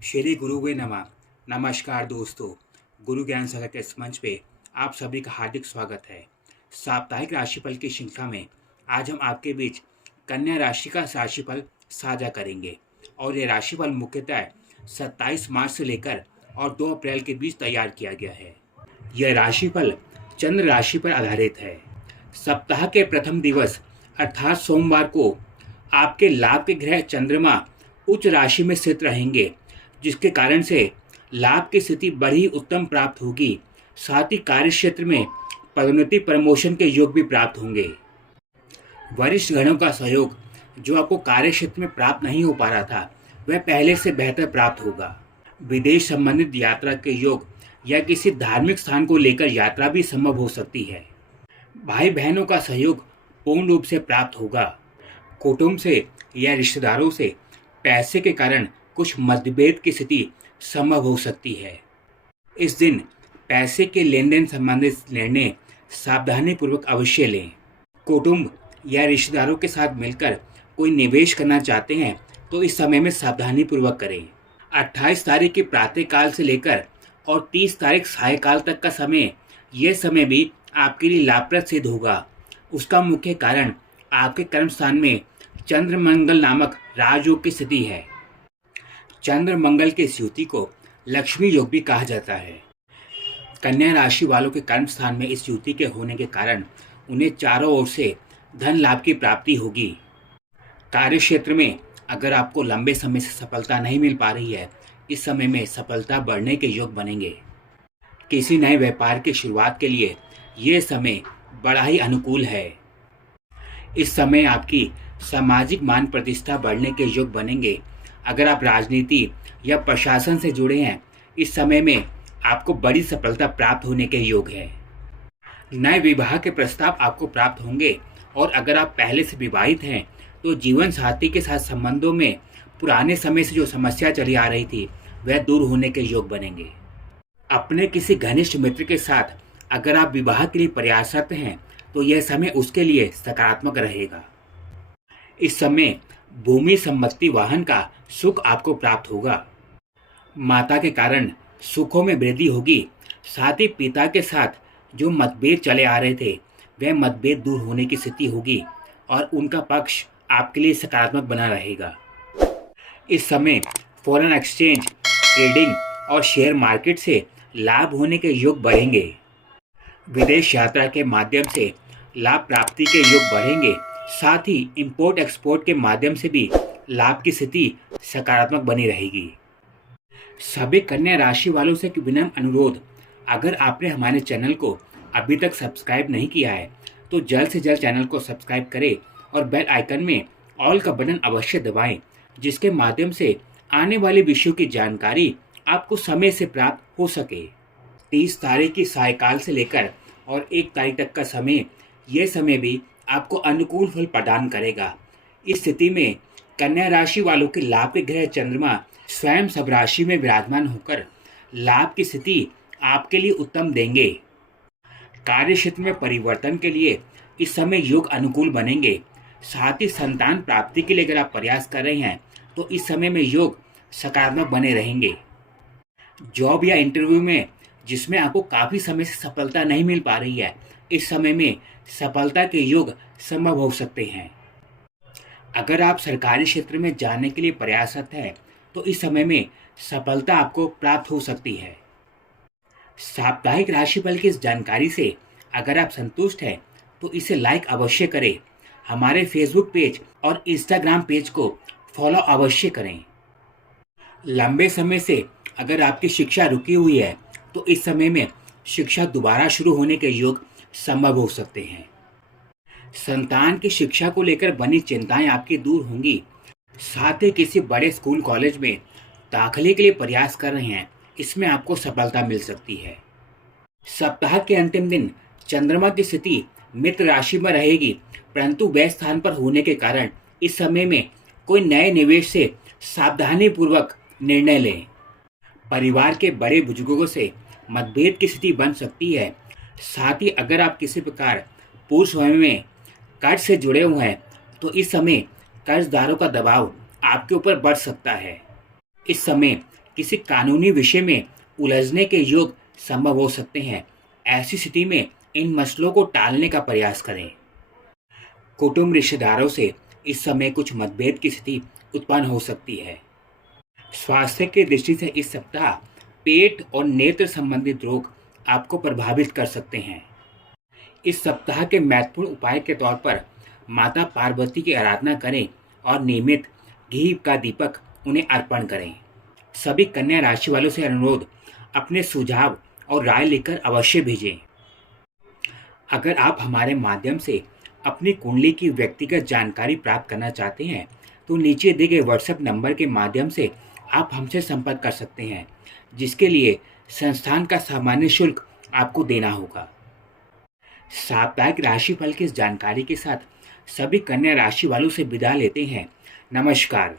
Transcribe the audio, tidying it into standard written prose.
श्री गुरुवे नमः। नमस्कार दोस्तों, गुरु ज्ञान सागर के इस मंच पे आप सभी का हार्दिक स्वागत है। साप्ताहिक राशिफल की श्रृंखला में आज हम आपके बीच कन्या राशि का राशिफल साझा करेंगे और ये राशिफल मुख्यतः 27 मार्च से लेकर और 2 अप्रैल के बीच तैयार किया गया है। यह राशिफल चंद्र राशि पर आधारित है। सप्ताह के प्रथम दिवस अर्थात सोमवार को आपके लाभ के ग्रह चंद्रमा उच्च राशि में स्थित रहेंगे, जिसके कारण से लाभ की स्थिति बड़ी उत्तम प्राप्त होगी। साथ ही कार्य क्षेत्र में पदोन्नति प्रमोशन के योग भी प्राप्त होंगे। वरिष्ठ गणों का सहयोग जो आपको कार्य क्षेत्र में प्राप्त नहीं हो पा रहा था, वह पहले से बेहतर प्राप्त होगा। विदेश संबंधित यात्रा के योग या किसी धार्मिक स्थान को लेकर यात्रा भी संभव हो सकती है। भाई बहनों का सहयोग पूर्ण रूप से प्राप्त होगा। कुटुंब से या रिश्तेदारों से पैसे के कारण कुछ मतभेद की स्थिति संभव हो सकती है। इस दिन पैसे के लेन देन संबंधित निर्णय सावधानी पूर्वक अवश्य लें। कुटुंब या रिश्तेदारों के साथ मिलकर कोई निवेश करना चाहते हैं तो इस समय में सावधानी पूर्वक करें। 28 तारीख की प्रातःकाल से लेकर और 30 तारीख सायकाल तक का समय, यह समय भी आपके लिए लाभप्रद सिद्ध होगा। उसका मुख्य कारण आपके कर्म स्थान में चंद्र मंगल नामक राजयोग की स्थिति है। चंद्र मंगल के इस युति को लक्ष्मी योग भी कहा जाता है। कन्या राशि वालों के कर्म स्थान में इस युति के होने के कारण उन्हें चारों ओर से धन लाभ की प्राप्ति होगी। कार्य क्षेत्र में अगर आपको लंबे समय से सफलता नहीं मिल पा रही है, इस समय में सफलता बढ़ने के योग बनेंगे। किसी नए व्यापार की शुरुआत के लिए यह समय बड़ा ही अनुकूल है। इस समय आपकी सामाजिक मान प्रतिष्ठा बढ़ने के योग बनेंगे। अगर आप राजनीति या प्रशासन से जुड़े हैं, इस समय में आपको बड़ी सफलता प्राप्त होने के योग है। नए विवाह के प्रस्ताव आपको प्राप्त होंगे और अगर आप पहले से विवाहित हैं तो जीवन साथी के साथ संबंधों में पुराने समय से जो समस्या चली आ रही थी, वह दूर होने के योग बनेंगे। अपने किसी घनिष्ठ मित्र के साथ अगर आप विवाह के लिए प्रयासरत हैं तो यह समय उसके लिए सकारात्मक रहेगा। इस समय भूमि संपत्ति वाहन का सुख आपको प्राप्त होगा। माता के कारण सुखों में वृद्धि होगी। साथ ही पिता के साथ जो मतभेद चले आ रहे थे, वह मतभेद दूर होने की स्थिति होगी और उनका पक्ष आपके लिए सकारात्मक बना रहेगा। इस समय फॉरेन एक्सचेंज, ट्रेडिंग और शेयर मार्केट से लाभ होने के योग बढ़ेंगे। विदेश यात्रा के माध्यम से लाभ प्राप्ति के योग बढ़ेंगे। साथ ही इंपोर्ट एक्सपोर्ट के माध्यम से भी लाभ की स्थिति सकारात्मक बनी रहेगी। सभी कन्या राशि वालों से विनम्र अनुरोध, अगर आपने हमारे चैनल को अभी तक सब्सक्राइब नहीं किया है तो जल्द से जल्द चैनल को सब्सक्राइब करें और बेल आइकन में ऑल का बटन अवश्य दबाएं, जिसके माध्यम से आने वाले विषयों की जानकारी आपको समय से प्राप्त हो सके। 30 तारीख की सायकाल से लेकर और 1 तारीख तक का समय, यह समय भी आपको अनुकूल फल प्रदान करेगा। इस स्थिति में कन्या राशि वालों के लाभ के ग्रह चंद्रमा स्वयं सब राशि में विराजमान होकर लाभ की स्थिति आपके लिए उत्तम देंगे। कार्य क्षेत्र में परिवर्तन के लिए इस समय योग अनुकूल बनेंगे। साथ ही संतान प्राप्ति के लिए अगर आप प्रयास कर रहे हैं तो इस समय में योग सकारात्मक बने रहेंगे। जॉब या इंटरव्यू में जिसमें आपको काफी समय से सफलता नहीं मिल पा रही है, इस समय में सफलता के योग संभव हो सकते हैं। अगर आप सरकारी क्षेत्र में जाने के लिए प्रयासरत हैं तो इस समय में सफलता आपको प्राप्त हो सकती है। साप्ताहिक राशिफल की इस जानकारी से अगर आप संतुष्ट हैं तो इसे लाइक अवश्य करें। हमारे फेसबुक पेज और इंस्टाग्राम पेज को फॉलो अवश्य करें। लंबे समय से अगर आपकी शिक्षा रुकी हुई है तो इस समय में शिक्षा दोबारा शुरू होने के योग संभव हो सकते हैं। संतान की शिक्षा को लेकर बनी चिंताएं आपकी दूर होंगी। साथ ही किसी बड़े स्कूल कॉलेज में दाखिले के लिए प्रयास कर रहे हैं, इसमें आपको सफलता मिल सकती है। सप्ताह के अंतिम दिन चंद्रमा की स्थिति मित्र राशि में रहेगी, परंतु वह स्थान पर होने के कारण इस समय में कोई नए निवेश से सावधानी पूर्वक निर्णय लें। परिवार के बड़े बुजुर्गों से मतभेद की स्थिति बन सकती है। साथ ही अगर आप किसी प्रकार पूर्व समय में कर्ज से जुड़े हुए हैं तो इस समय कर्जदारों का दबाव आपके ऊपर बढ़ सकता है। इस समय किसी कानूनी विषय में उलझने के योग संभव हो सकते हैं। ऐसी स्थिति में इन मसलों को टालने का प्रयास करें। कुटुंब रिश्तेदारों से इस समय कुछ मतभेद की स्थिति उत्पन्न हो सकती है। स्वास्थ्य की दृष्टि से इस सप्ताह पेट और नेत्र संबंधित रोग आपको प्रभावित कर सकते हैं। इस सप्ताह के महत्वपूर्ण उपाय के तौर पर माता पार्वती की आराधना करें और नियमित घी का दीपक उन्हें अर्पण करें। सभी कन्या राशि वालों से अनुरोध, अपने सुझाव और राय लेकर अवश्य भेजें। अगर आप हमारे माध्यम से अपनी कुंडली की व्यक्तिगत जानकारी प्राप्त करना चाहते हैं तो नीचे दिए गए व्हाट्सएप नंबर के माध्यम से आप हमसे संपर्क कर सकते हैं, जिसके लिए संस्थान का सामान्य शुल्क आपको देना होगा। साप्ताहिक राशिफल की इस जानकारी के साथ सभी कन्या राशि वालों से विदा लेते हैं। नमस्कार।